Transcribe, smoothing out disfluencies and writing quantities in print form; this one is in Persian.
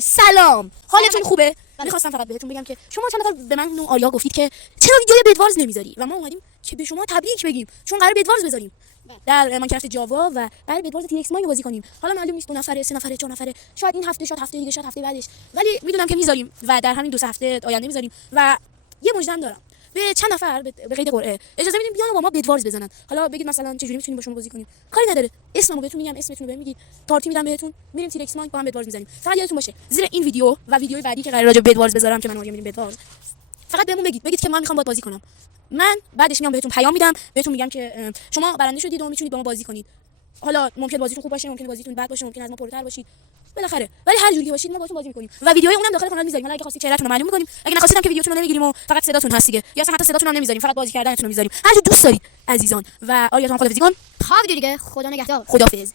سلام، حالتون خوبه؟ میخواستم فقط بهتون بگم که شما چند نفر به من و آریا گفتید که چرا ویدیوی بدوارز نمیذاری و ما اومدیم که به شما تبریک بگیم چون قرار بدوارز بذاریم در ماینکرافت جاوا و قرار بدوارز تی ایکس ماین بازی کنیم. حالا معلوم نیست 2 نفره 3 نفره 4 نفره، شاید این هفته، شاید هفته دیگه، شاید هفته بعدش، ولی میدونم که میذاریم و در همین 2 هفته آینده میذاریم. و یه مژدم دارم به چند نفر به قید قرعه اجازه میدیم بیان و با ما بدوارز بزنن. حالا بگید مثلا چه جوری میتونیم با شما بازی کنیم، کاری نداره، اسممو بهتون میگم، اسمتون رو بهم میگید، پارتی میدم بهتون، میریم تی ایکس ماین با هم بدوارز میزنیم. فقط یادتون باشه زیر این ویدیو و ویدیوی بعدی که قراره راجع به بدوارز بذارم که من آریا میریم بدوارز، فقط بهمون بگید که من میخوام باهات بازی کنم. من بعدش میام بهتون پیام میدم، بهتون میگم که شما برنده شدید و میتونید با ما بازی کنید. حالا ممکن بازیتون خوب باشه، ممکن بازیتون بد باشه، ممکن از ما پرتر باشید، بالاخره ولی هر جوری باشید ما باهاتون بازی میکنیم و ویدیوهای اونم داخل کانال میذاریم. حالا اگه خواستید چهرهتون رو معلوم میکنیم، اگه نخواستید که ویدیوتون رو نمیگیریم و فقط صداتون هست دیگه، یا اصلا حتی صداتون هم نمیذاریم، فقط بازی کردنتون رو میذاریم. هر جور دوست دارید عزیزان. و آریا تو هم خدافظی کن. خواب دیگه، خدا نگهدار. خدافظ.